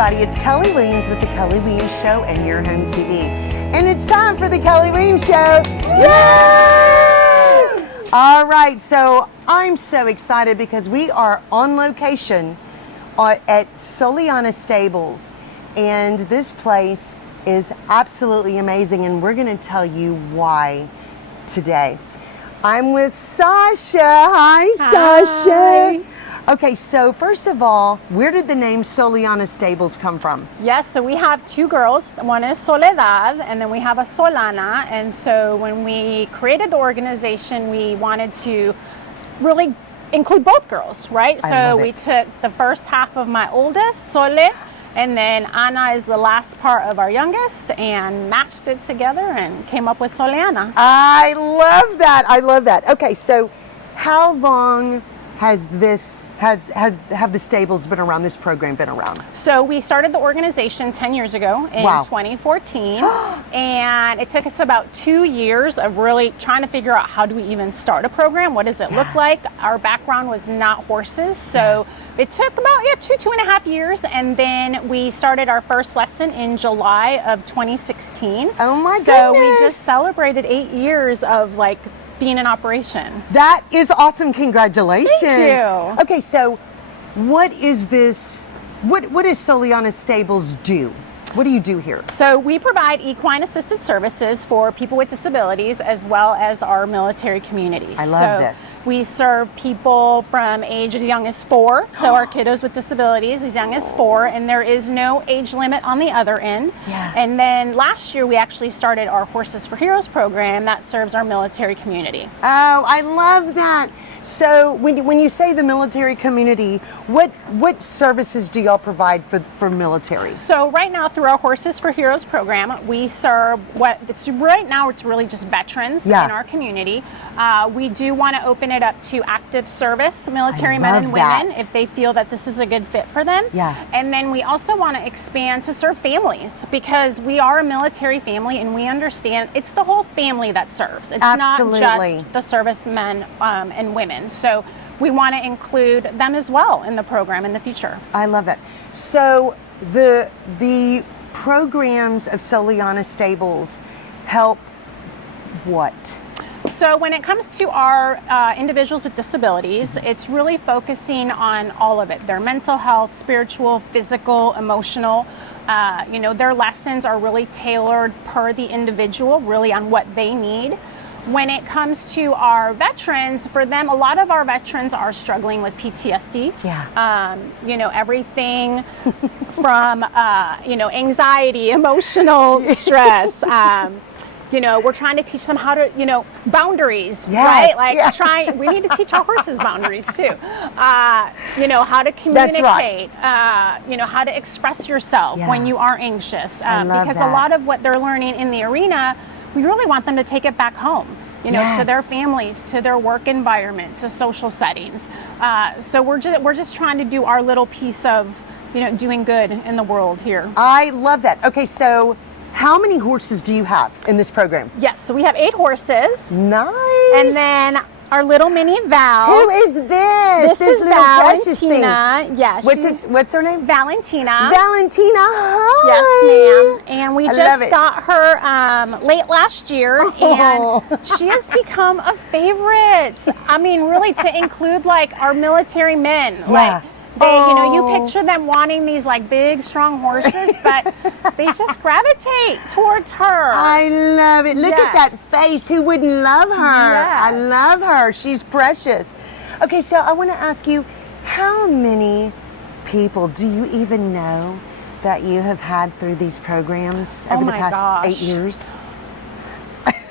everybody, it's Kelly Williams with the Kelly Williams Show and Your Home TV. And it's time for the Kelly Williams Show. Yay! All right, so I'm so excited because we are on location at Soleana Stables. And this place is absolutely amazing, and we're going to tell you why today. I'm with Sasha. Hi, Sasha. Okay, so first of all, where did the name Soleana Stables come from? Yes, so we have two girls. One is Soledad, and then we have a Solana. And so when we created the organization, we wanted to really include both girls, right? So we took the first half of my oldest, Sole, and then Ana is the last part of our youngest, and matched it together and came up with Soleana. I love that. I love that. Okay, so how long has have the stables been around, this program been around? So we started the organization 10 years ago in 2014, and it took us about 2 years of really trying to figure out how do we even start a program, what does it look like. Our background was not horses, so it took about 2.5 years, and then we started our first lesson in July of 2016. Oh my goodness. So we just celebrated 8 years of being in operation. That is awesome. Congratulations. Thank you. Okay, so what is this? What does Soleana Stables do? What do you do here? So we provide equine assisted services for people with disabilities as well as our military communities. I love this. We serve people from age as young as 4, so our kiddos with disabilities as young as 4, and there is no age limit on the other end. Yeah. And then last year we actually started our Horses for Heroes program that serves our military community. Oh, I love that. So when you say the military community, what services do y'all provide for military? So right now through our Horses for Heroes program, we serve right now it's really just veterans in our community. We do want to open it up to active service military men and women if they feel that this is a good fit for them. Yeah. And then we also want to expand to serve families, because we are a military family and we understand it's the whole family that serves. It's not just the servicemen and women. So we want to include them as well in the program in the future. I love it. So the programs of Soleana Stables help what? So when it comes to our individuals with disabilities, it's really focusing on all of it. Their mental health, spiritual, physical, emotional. Their lessons are really tailored per the individual, really on what they need. When it comes to our veterans, for them, a lot of our veterans are struggling with PTSD. Yeah. Everything from, anxiety, emotional stress. We're trying to teach them how to, boundaries, right? We need to teach our horses boundaries too. How to communicate, how to express yourself when you are anxious. Because a lot of what they're learning in the arena, we really want them to take it back home, to their families, to their work environment, to social settings. So we're just trying to do our little piece of, doing good in the world here. I love that. Okay, so how many horses do you have in this program? Yes, so we have 8 horses. Nice. And then our little mini Val. Who is this? This is little precious thing. Valentina. Yeah. What's her name? Valentina. Valentina. Hi. Yes, ma'am. And we just got her late last year, and she has become a favorite. I mean, really, to include our military men. Yeah. You picture them wanting these big, strong horses, but they just gravitate towards her. I love it. Look at that face. Who wouldn't love her? Yes. I love her. She's precious. Okay, so I want to ask you, how many people do you even know that you have had through these programs over the past 8 years?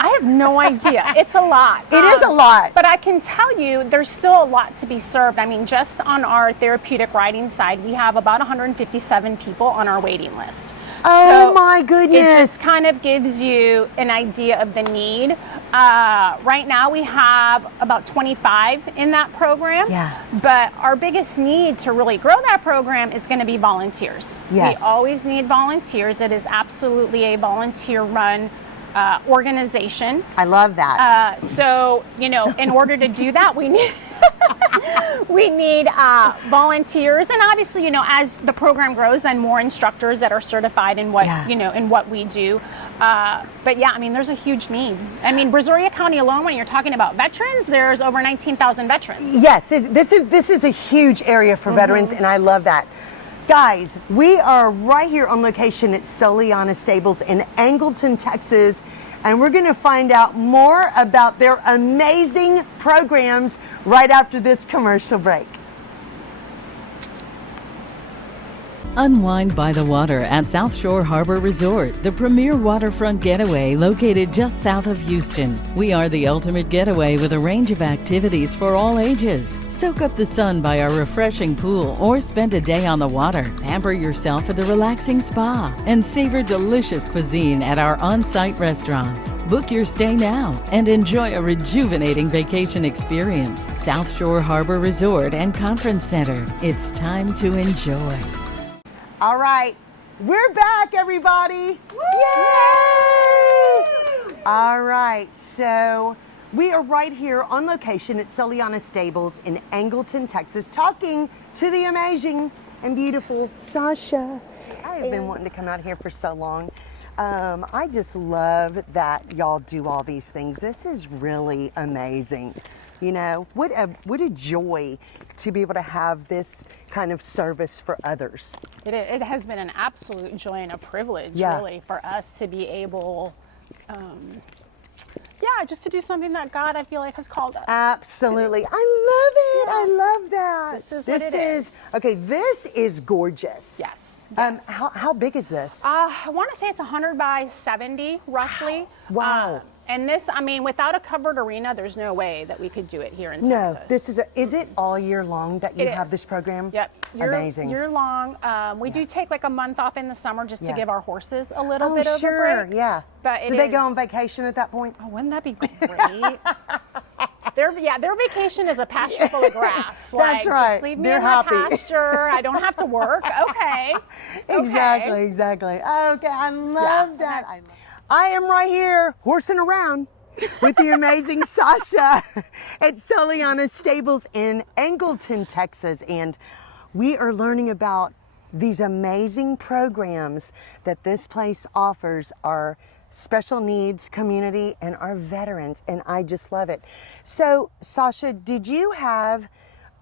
I have no idea. It's a lot. It is a lot. But I can tell you there's still a lot to be served. I mean, just on our therapeutic riding side, we have about 157 people on our waiting list. Oh, my goodness. It just kind of gives you an idea of the need. Right now we have about 25 in that program. Yeah. But our biggest need to really grow that program is going to be volunteers. Yes. We always need volunteers. It is absolutely a volunteer-run organization. I love that. So, in order to do that, we need We need volunteers, and obviously, you know, as the program grows, and more instructors that are certified in what you know in what we do. But yeah, I mean, there's a huge need. I mean, Brazoria County alone, when you're talking about veterans, there's over 19,000 veterans. Yes, this is a huge area for veterans, and I love that. Guys, we are right here on location at Soleana Stables in Angleton, Texas, and we're going to find out more about their amazing programs right after this commercial break. Unwind by the water at South Shore Harbor Resort, the premier waterfront getaway located just south of Houston. We are the ultimate getaway with a range of activities for all ages. Soak up the sun by our refreshing pool or spend a day on the water. Pamper yourself at the relaxing spa and savor delicious cuisine at our on-site restaurants. Book your stay now and enjoy a rejuvenating vacation experience. South Shore Harbor Resort and Conference Center. It's time to enjoy. All right, we're back, everybody. Woo! Yay! All right, so we are right here on location at Soleana Stables in Angleton, Texas, talking to the amazing and beautiful Sasha. I have been wanting to come out here for so long. I just love that y'all do all these things. This is really amazing. You know, what a joy to be able to have this kind of service for others. It has been an absolute joy and a privilege, really, for us to be able, just to do something that God, I feel like, has called us. Absolutely. I love it. Yeah. I love that. This is what it is. Okay, this is gorgeous. Yes. How big is this? I want to say it's 100 by 70, roughly. Wow. And this, I mean, without a covered arena, there's no way that we could do it here in No, Texas. is it all year long that you have is. this program? Yep. Amazing. Year long. We do take like a month off in the summer just to give our horses a little bit of a break. Yeah. But do they go on vacation at that point? Oh, wouldn't that be great? Their vacation is a pasture full of grass. That's right. Just leave me They're in happy. my pasture. I don't have to work. Okay. Exactly. Okay, I love that. I am right here horsing around with the amazing Sasha at Soleana Stables in Angleton, Texas, and we are learning about these amazing programs that this place offers our special needs community and our veterans, and I just love it. So, Sasha, did you have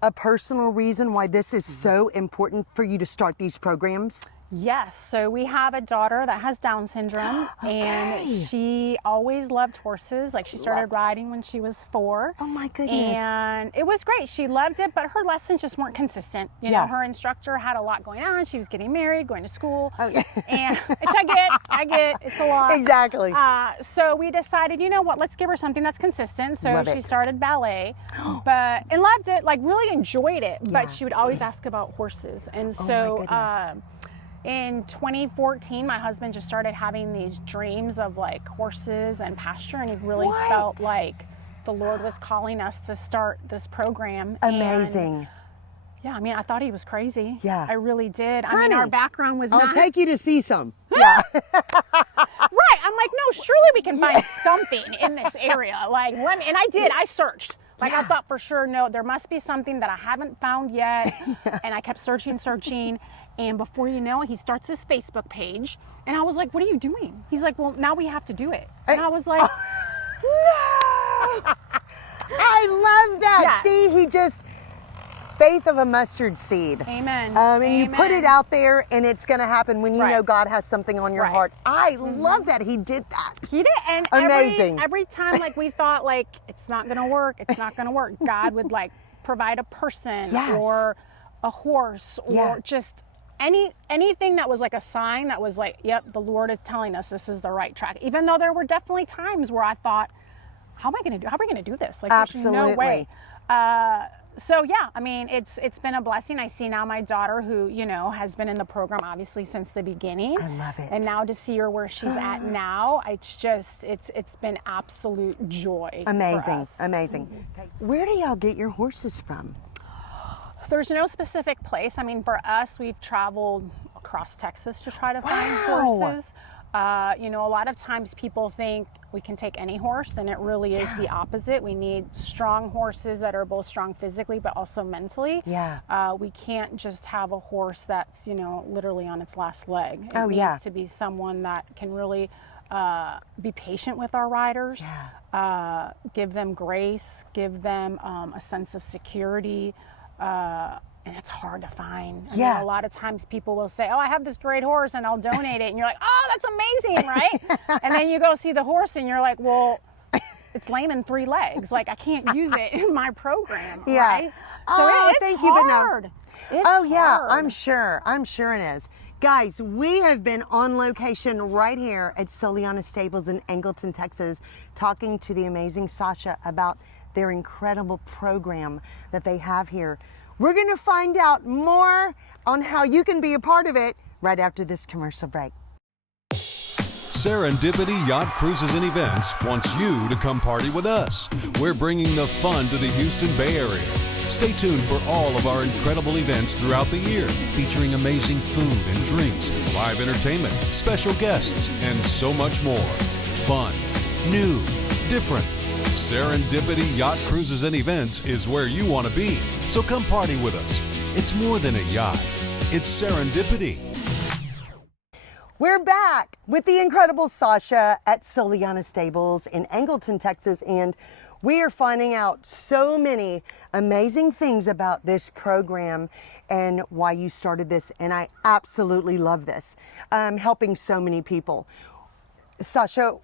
a personal reason why this is so important for you to start these programs? Yes. So we have a daughter that has Down syndrome, and she always loved horses. Like, she started riding when she was 4. Oh my goodness. And it was great. She loved it, but her lessons just weren't consistent. You know, her instructor had a lot going on. She was getting married, going to school, and which I get, it's a lot. Exactly. So we decided, you know what, let's give her something that's consistent. So she started ballet, and loved it, like really enjoyed it, but she would always ask about horses. And so, in 2014, my husband just started having these dreams of like horses and pasture, and he really felt like the Lord was calling us to start this program. Amazing. And, yeah, I mean, I thought he was crazy. Yeah. I really did. Honey, I mean, our background was I'll take you to see some. Yeah. Right. I'm like, no, surely we can find something in this area. Like, let me, and I did. I searched. Like, I thought for sure, no, there must be something that I haven't found yet. And I kept searching. And before you know it, he starts his Facebook page. And I was like, what are you doing? He's like, well, now we have to do it. And I was like, no. I love that. Yeah. See, he just, faith of a mustard seed. Amen. And you put it out there, and it's going to happen when you know God has something on your heart. I love that he did that. He did. And amazing. Every time, like, we thought, like, it's not going to work. God would, like, provide a person or a horse or just anything that was like a sign that was like, yep, the Lord is telling us this is the right track. Even though there were definitely times where I thought, how are we going to do this? Like, absolutely. There's no way. So yeah, I mean, it's been a blessing. I see now my daughter, who, you know, has been in the program obviously since the beginning. I love it. And now to see her where she's at now, it's just, it's been absolute joy. Amazing, amazing. Where do y'all get your horses from? There's no specific place. I mean, for us, we've traveled across Texas to try to find horses. You know, a lot of times people think we can take any horse, and it really is the opposite. We need strong horses that are both strong physically but also mentally. We can't just have a horse that's, you know, literally on its last leg. It needs to be someone that can really be patient with our riders, give them grace, give them a sense of security. And it's hard to find. I mean, a lot of times people will say, oh, I have this great horse and I'll donate it. And you're like, oh, that's amazing, right? And then you go see the horse and you're like, well, it's lame in 3 legs. Like, I can't use it in my program, right? So it's hard. It's hard. I'm sure it is. Guys, we have been on location right here at Soleana Stables in Angleton, Texas, talking to the amazing Sasha about their incredible program that they have here. We're going to find out more on how you can be a part of it right after this commercial break. Serendipity Yacht Cruises and Events wants you to come party with us. We're bringing the fun to the Houston Bay Area. Stay tuned for all of our incredible events throughout the year, featuring amazing food and drinks, live entertainment, special guests, and so much more. Fun, new, different. Serendipity Yacht Cruises and Events is where you want to be. So come party with us. It's more than a yacht. It's serendipity. We're back with the incredible Sasha at Soleana Stables in Angleton, Texas, and we are finding out so many amazing things about this program and why you started this, and I absolutely love this, helping so many people. Sasha,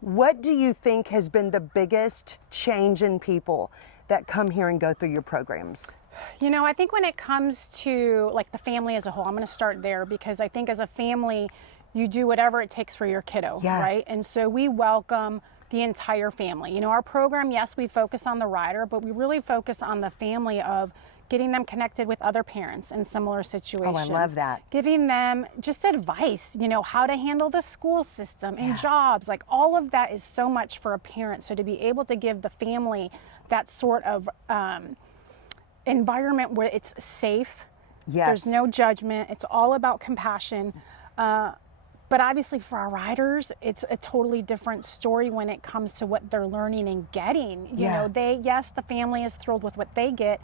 what do you think has been the biggest change in people that come here and go through your programs? You know, I think when it comes to like the family as a whole, I'm going to start there because I think as a family, you do whatever it takes for your kiddo, right? And so we welcome the entire family. You know, our program, yes, we focus on the rider, but we really focus on the family of getting them connected with other parents in similar situations. Oh, I love that. Giving them just advice, you know, how to handle the school system and jobs. Like all of that is so much for a parent. So to be able to give the family that sort of environment where it's safe, there's no judgment, it's all about compassion. But obviously for our riders, it's a totally different story when it comes to what they're learning and getting. You know, yes, the family is thrilled with what they get,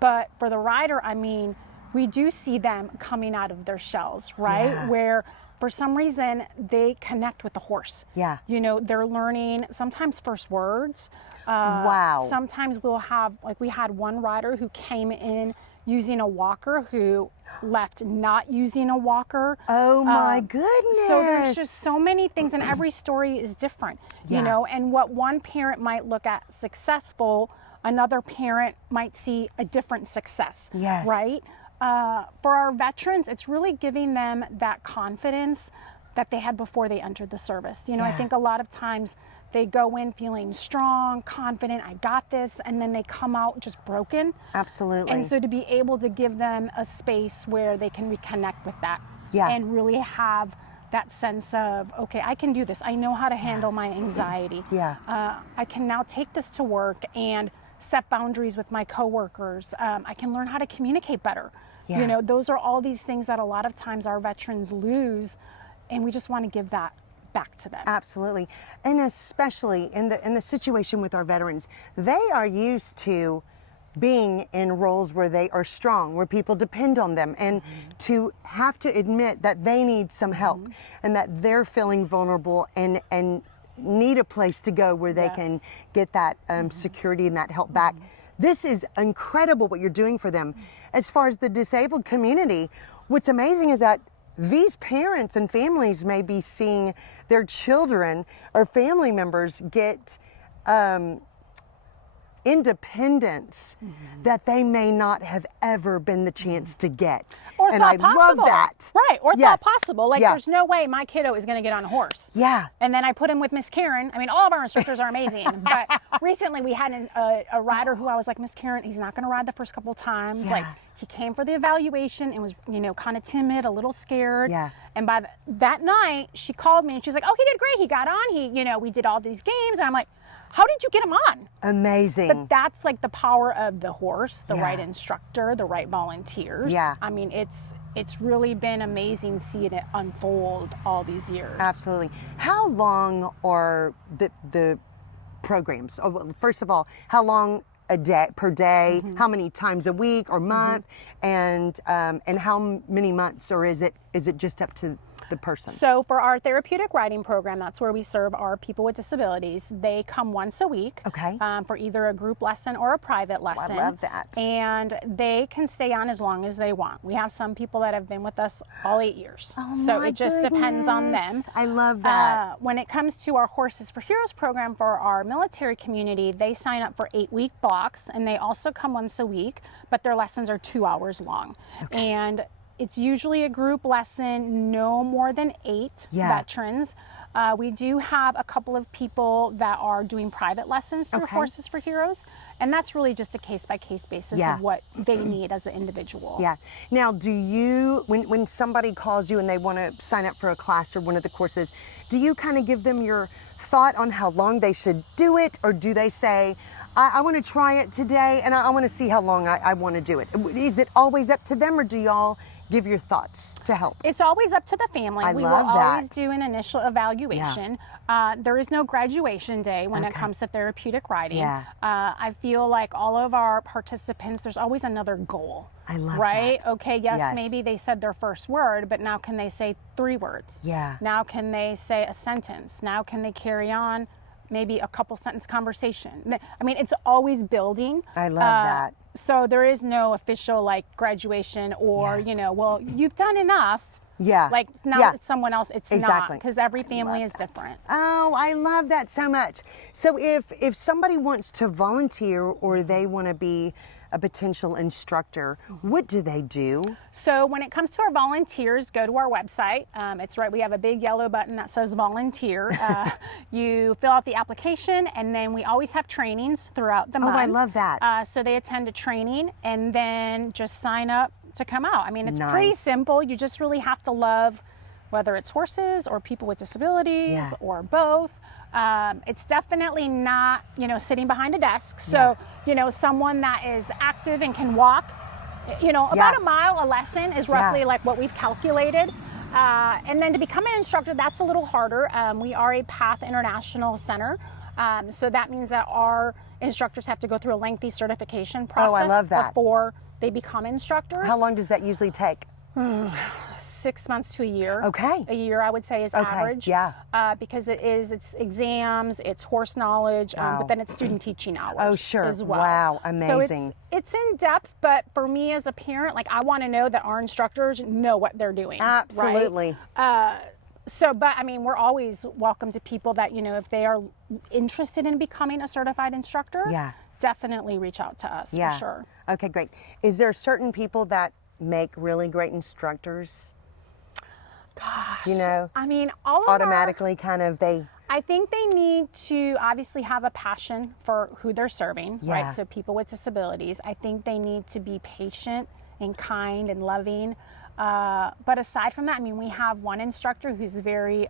but for the rider, I mean, we do see them coming out of their shells, right? Where for some reason they connect with the horse. You know, they're learning sometimes first words. Sometimes we'll have, like we had one rider who came in using a walker who left not using a walker. Oh my goodness. So there's just so many things, and every story is different, you know, and what one parent might look at successful, another parent might see a different success, right? For our veterans, it's really giving them that confidence that they had before they entered the service. You know, I think a lot of times they go in feeling strong, confident, I got this, and then they come out just broken. Absolutely. And so to be able to give them a space where they can reconnect with that and really have that sense of, okay, I can do this. I know how to handle my anxiety. I can now take this to work and set boundaries with my coworkers. I can learn how to communicate better. You know, those are all these things that a lot of times our veterans lose, and we just want to give that back to them. Absolutely. And especially in the situation with our veterans, they are used to being in roles where they are strong, where people depend on them, and to have to admit that they need some help and that they're feeling vulnerable and need a place to go where they can get that security and that help back. This is incredible what you're doing for them. As far as the disabled community, what's amazing is that these parents and families may be seeing their children or family members get independence that they may not have ever been the chance to get. Or and thought I possible. love that. Right, or thought possible. Like there's no way my kiddo is gonna get on a horse. And then I put him with Miss Karen. I mean, all of our instructors are amazing, but recently we had a rider who I was like, Miss Karen, he's not gonna ride the first couple times. Like, He came for the evaluation and was, you know, kind of timid, a little scared. Yeah. And by that night, she called me and she's like, oh, he did great. He got on. He, you know, we did all these games. And I'm like, how did you get him on? Amazing. But that's like the power of the horse, the Yeah. right instructor, the right volunteers. Yeah. I mean, it's really been amazing seeing it unfold all these years. Absolutely. How long are the programs? Oh, well, first of all, how long a day per day? Mm-hmm. How many times a week or month? And how many months, or is it just up to the person? So for our therapeutic riding program, that's where we serve our people with disabilities. They come once a week. Okay. For either a group lesson or a private lesson. I love that. And they can stay on as long as they want. We have some people that have been with us all 8 years. Oh, so my it just depends on them. goodness. I love that. When it comes to our Horses for Heroes program for our military community, they sign up for 8-week blocks, and they also come once a week, but their lessons are 2 hours long. Okay. And it's usually a group lesson, no more than 8 veterans. We do have a couple of people that are doing private lessons through Horses for Heroes, and that's really just a case-by-case basis of what they need as an individual. Yeah. Now, do you, when somebody calls you and they want to sign up for a class or one of the courses, do you kind of give them your thought on how long they should do it, or do they say, I want to try it today and I want to see how long I want to do it? Is it always up to them, or do y'all give your thoughts to help? It's always up to the family. I We love will that. always do an initial evaluation. There is no graduation day when it comes to therapeutic riding. Yeah. I feel like all of our participants, there's always another goal. I love right? that. Okay, yes, maybe they said their first word, but now can they say 3 words? Yeah. Now can they say a sentence? Now can they carry on maybe a couple sentence conversation? I mean, it's always building. I love that. So there is no official like graduation or, you know, well, you've done enough. Yeah. Like now it's someone else. It's Exactly. not, because every family is different. Oh, I love that so much. So if somebody wants to volunteer or they want to be a potential instructor, what do they do? So when it comes to our volunteers, go to our website. It's right, we have a big yellow button that says volunteer. You fill out the application, and then we always have trainings throughout the month. Oh, I love that. So they attend a training and then just sign up to come out. I mean, it's pretty Nice. simple. You just really have to love, whether it's horses or people with disabilities or both. It's definitely not, you know, sitting behind a desk. So, you know, someone that is active and can walk, you know, about a mile a lesson is roughly like what we've calculated. And then to become an instructor, that's a little harder. We are a PATH International Center. So that means that our instructors have to go through a lengthy certification process I love that. before they become instructors. How long does that usually take? 6 months to a year. Okay. A year, I would say, is average. Yeah. Because it's exams, it's horse knowledge, but then it's student teaching hours. Oh, sure. As well. Wow, amazing. So it's in depth, but for me as a parent, like I want to know that our instructors know what they're doing. Absolutely. Right? But I mean, we're always welcome to people that, you know, if they are interested in becoming a certified instructor, definitely reach out to us for sure. Okay, great. Is there certain people that make really great instructors? Gosh, you know, I mean, all of automatically kind of I think they need to obviously have a passion for who they're serving, right? So people with disabilities, I think they need to be patient and kind and loving. But aside from that, I mean, we have one instructor who's very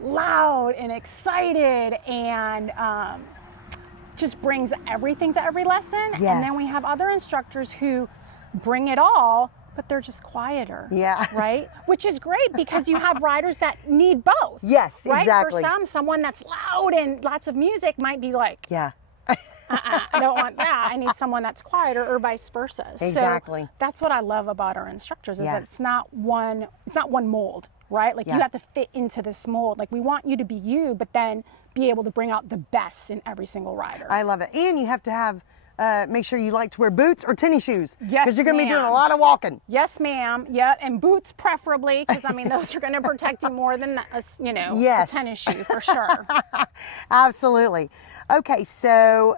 loud and excited and just brings everything to every lesson. Yes. And then we have other instructors who bring it all, but they're just quieter. Yeah. Right? Which is great because you have riders that need both. Yes, right? exactly. For someone that's loud and lots of music might be like, I don't want that. I need someone that's quieter, or vice versa. Exactly. So that's what I love about our instructors is that it's not one mold, right? Like you have to fit into this mold. Like we want you to be you, but then be able to bring out the best in every single rider. I love it. And you have to have make sure you like to wear boots or tennis shoes. Yes, because you're going to be doing a ma'am. lot of walking. Yes, ma'am. Yeah, and boots preferably, because I mean those are going to protect you more than a tennis shoe for sure. Absolutely. Okay, so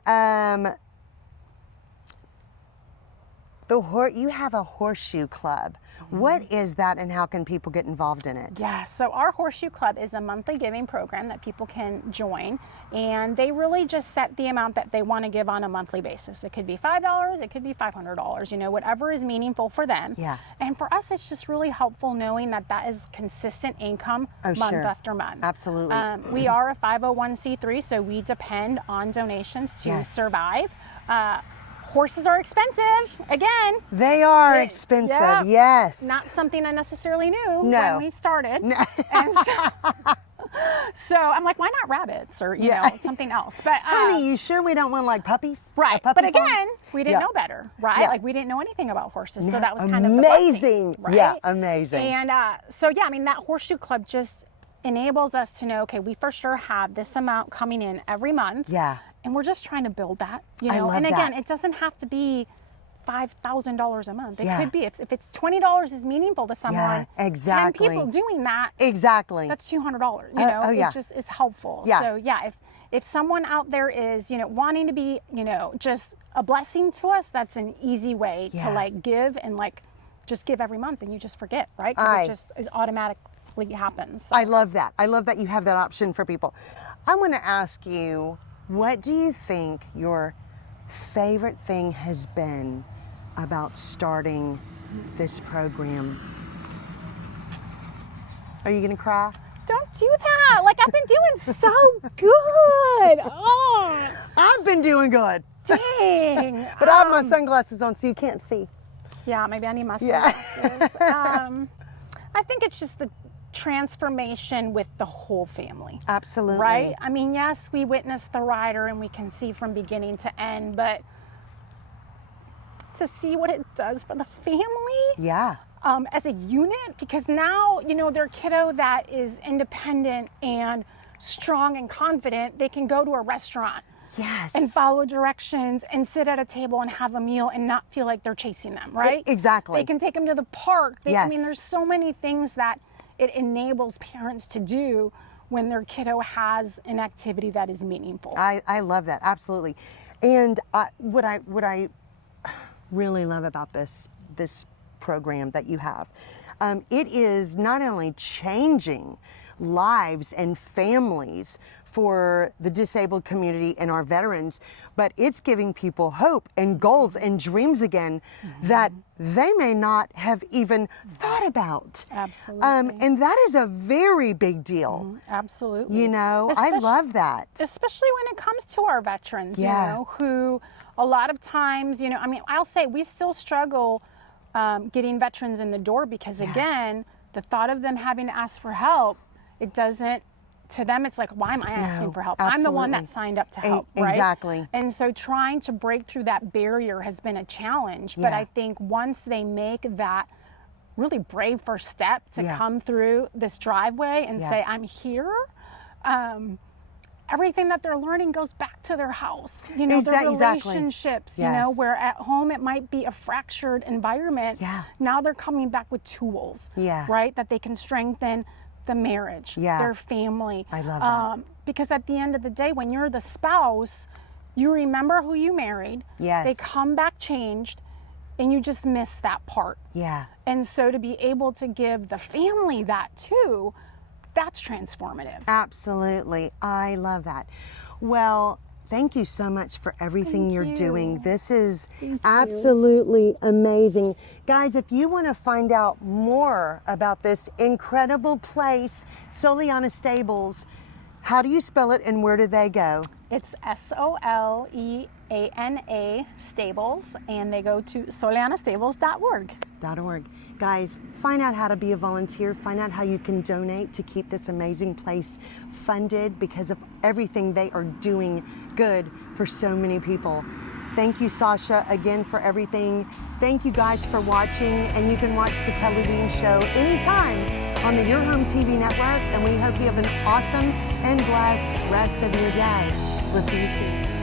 You have a horseshoe club. What is that, and how can people get involved in it? Yeah, so our Horseshoe Club is a monthly giving program that people can join, and they really just set the amount that they want to give on a monthly basis. It could be $5, it could be $500, you know, whatever is meaningful for them. Yeah. And for us, it's just really helpful knowing that that is consistent income month after month. Absolutely. We are a 501c3, so we depend on donations to survive. Horses are expensive, again. They are expensive, yeah, yes. Not something I necessarily knew when we started. No. And so I'm like, why not rabbits or, you know, something else? But honey, you sure we don't want like puppies? Right, but again, we didn't know better, right? Yeah. Like we didn't know anything about horses, so that was kind of the blessing, right? Yeah, amazing. And so yeah, I mean, that Horseshoe Club just enables us to know, okay, we for sure have this amount coming in every month. Yeah. And we're just trying to build that, you know. I love and again, that. it doesn't have to be $5,000 a month. It Yeah. could be if it's $20 is meaningful to someone. Yeah, exactly. 10 people doing that. Exactly. That's $200. You know, yeah. it just is helpful. Yeah. So yeah, if someone out there is, you know, wanting to be, you know, just a blessing to us, that's an easy way to like give and like just give every month, and you just forget, right? Because it just is automatically happens. So. I love that. I love that you have that option for people. I want to ask you, what do you think your favorite thing has been about starting this program? Are you going to cry? Don't do that. Like, I've been doing so good. Oh, I've been doing good. dang. But I have my sunglasses on so you can't see. Yeah, maybe I need my sunglasses. I think it's just the transformation with the whole family. Absolutely. Right? I mean, yes, we witnessed the rider and we can see from beginning to end, but to see what it does for the family as a unit, because now, you know, their kiddo that is independent and strong and confident, they can go to a restaurant and follow directions and sit at a table and have a meal and not feel like they're chasing them, right? Exactly. They can take them to the park. I mean, there's so many things that it enables parents to do when their kiddo has an activity that is meaningful. I love that, absolutely. And what I really love about this program that you have, it is not only changing lives and families for the disabled community and our veterans, but it's giving people hope and goals and dreams again that they may not have even thought about. Absolutely. And that is a very big deal. Absolutely. You know, I love that. Especially when it comes to our veterans, you know, who a lot of times, you know, I mean, I'll say we still struggle getting veterans in the door because, again, the thought of them having to ask for help, it doesn't, to them, it's like, why am I asking for help? Absolutely. I'm the one that signed up to help, right? Exactly. And so trying to break through that barrier has been a challenge. But I think once they make that really brave first step to come through this driveway and say, I'm here, everything that they're learning goes back to their house. You know, their relationships, you know, where at home it might be a fractured environment. Now they're coming back with tools, right, that they can strengthen the marriage, their family. I love that. Because at the end of the day, when you're the spouse, you remember who you married. They come back changed, and you just miss that part. And so to be able to give the family that too, that's transformative. Absolutely. I love that. Well, thank you so much for everything you're doing. This is absolutely amazing. Guys, if you want to find out more about this incredible place, Soleana Stables, how do you spell it and where do they go? It's Soleana Stables, and they go to soleanastables.org. Guys, find out how to be a volunteer, find out how you can donate to keep this amazing place funded because of everything they are doing good for so many people. Thank you, Sasha, again for everything. Thank you guys for watching, and you can watch the television show anytime on the Your Home TV network, and we hope you have an awesome and blessed rest of your day. We'll see you soon.